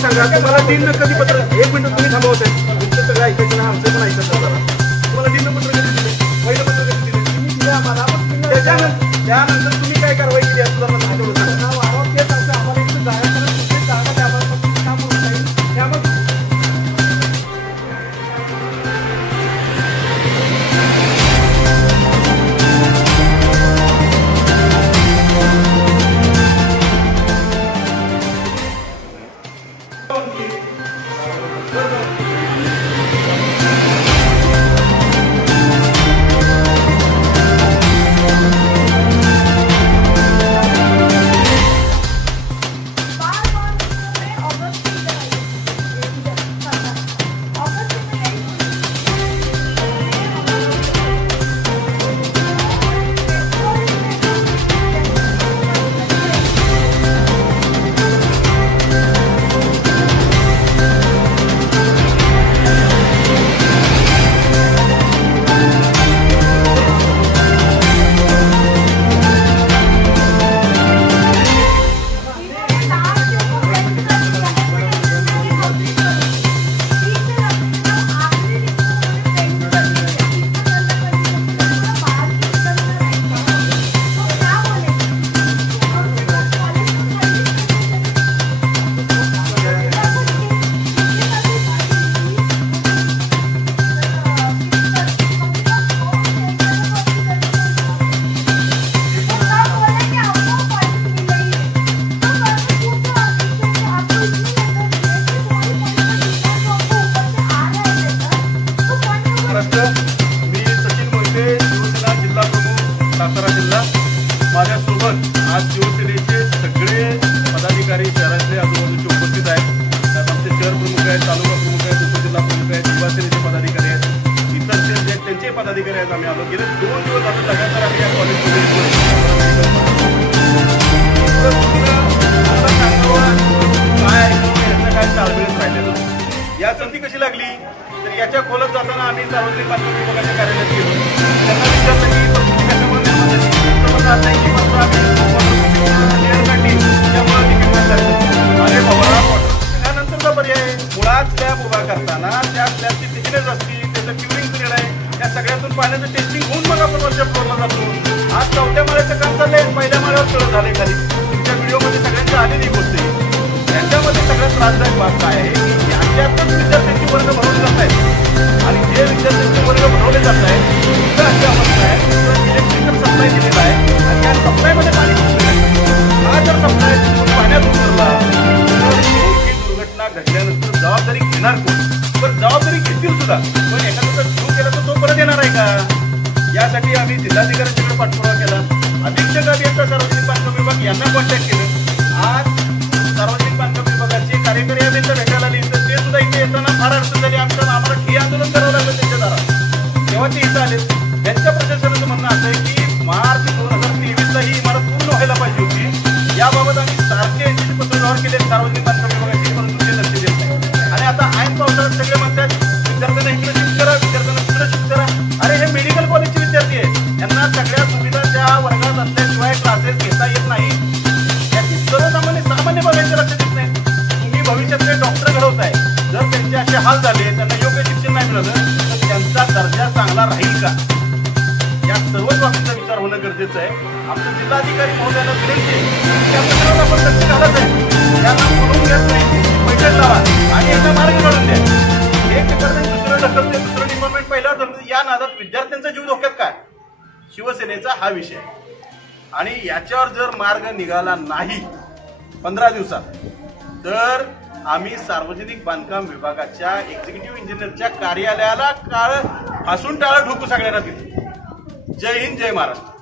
सांगा, तुम्हाला दिन कधी पत्र, एक मिनिट तुम्ही थांबवताय, तुमचं सगळं ऐकायचं ना, आमचं पण ऐकायचं तुम्हाला दिन पत्र कधी दिले, पहिलं पत्र कधी दिले तुम्ही दिलं आम्हाला, त्यानंतर तुम्ही काय कारवाई केली आहे सुधारणा आरोप तेच असं आम्हाला इथं जायचं कुठे जागा त्यावर काम होत नाही त्यामुळे माझ्यासोबत आज शिवसेनेचे सगळे पदाधिकारी शहरातले आजूबाजूचे उपस्थित आहेत. त्यात आमचे शहर प्रमुख आहेत, तालुका प्रमुख आहेत, उपजिल्हा प्रमुख आहेत, युवासेनेचे पदाधिकारी आहेत, इतर शहर जे आहेत त्यांचे पदाधिकारी आहेत. आम्ही आलो गेले 2 दिवस आता लगातार आम्ही या कॉलेजमध्ये काय ऐकलं याचं काय ताळमेळच राहिलेलं. या संधी कशी लागली तर याच्या खोलत जाताना आम्ही सार्वजनिक बांधकाम विभागाच्या कार्यालयात गेलो. त्यांना विचारलं की परिस्थिती कशामुळे त्यानंतरचा पर्याय मुळात स्लॅब उभा करताना त्या स्लॅबची थिकनेस असते, त्याचं क्युरिंग पिरियड आहे, त्या सगळ्यातून पाण्याचं टेस्टिंग होऊन मग आपण वरच्या फ्लोअरला जातो. आज 4थ्या माळ्याचं काम चाललंय, 1ल्या माळ्यावर कळत झालंय खाली. तुमच्या व्हिडिओमध्ये सगळ्यांची आलेली गोष्ट आहे. त्याच्यामध्ये सगळ्यात त्रासदायक बाब काय आहे की याच्यातच विद्यार्थ्यांची वर्ग भरवले जात आहेत आणि जे विद्यार्थ्यांचे वर्ग भरवले जात आहेत तिथं अशी अवस्था आहे इलेक्ट्रिकल सप्लाय दिलेला आहे आणि या सप्लायमध्ये पाणी हा जर सप्लाय पाण्यात उतरला तर मोठी दुर्घटना घडल्यानंतर जबाबदारी घेणार कोण? पण जबाबदारी घेतील सुद्धा, पण एखाद्याचा सुरू केला तर तो परत येणार आहे का? यासाठी आम्ही जिल्हाधिकाऱ्यांच्याकडे पाठपुरावा केला, अधीक्षक अभियंता सार्वजनिक बांधकाम विभाग यांना कॉन्टॅक्ट केलं. आज सार्वजनिक बांधकाम विभागाचे कार्यकारी अभियंता भेटायला आले तर ते सुद्धा इथे येताना फार अडचण झाली. आम्हाला ठिय्या आंदोलन करावं लागलं त्यांच्या दारात. तेव्हा ते इथं आले. त्यांच्या प्रशासनाचं म्हणणं असं आहे की मार्च 2023ला ही इमारत पूर्ण व्हायला पाहिजे होती. याबाबत आम्ही सारखे यांचे पत्रव्यवहार केले सार्वजनिक बांधकाम विभागाचे, परंतु ते लक्ष देत नाही. आणि आता ऐन पावसाळ्यात सगळे म्हणतात विद्यार्थ्यांना इकडे शिफ्ट करा, विद्यार्थ्यांना तिकडे शिफ्ट करा. अरे हे मेडिकल कॉलेजचे विद्यार्थी आहेत, त्यांना सगळ्या सुविधा त्या वर्गात असल्याशिवाय क्लासेस घेता येत नाही. याची सामान्य बघायचं लक्ष देत नाही. तुम्ही भविष्यातले डॉक्टर घडवताय, जर त्यांचे असे हाल झाले, त्यांना योग्य शिक्षण नाही मिळालं तर त्यांचा दर्जा चांगला राहील का? या सर्वच बाबतीचा विचार होणं गरजेचं आहे. आमचं जिल्हाधिकारी महोदयांना विनंती आहे त्या प्रश्नावर आपण लक्ष घालत आहे, त्यांना बोलवून घेत नाही, बैठक लावा आणि याचा मार्ग काढून द्या. एक डिपार्टमेंट दुसरं ढकलते, दुसरं डिपार्टमेंट पहिल्यावर ढकलते. या नादात विद्यार्थ्यांचा जीव धोक्यात काय? शिवसेनेचा हा विषय आहे आणि याच्यावर जर मार्ग निघाला नाही 15 दिवसात तर आम्ही सार्वजनिक बांधकाम विभागाच्या एक्झिक्युटिव्ह इंजिनियरच्या कार्यालयाला फासून टाळं ठोकू सगळ्यांना तिथे. जय हिंद, जय महाराष्ट्र.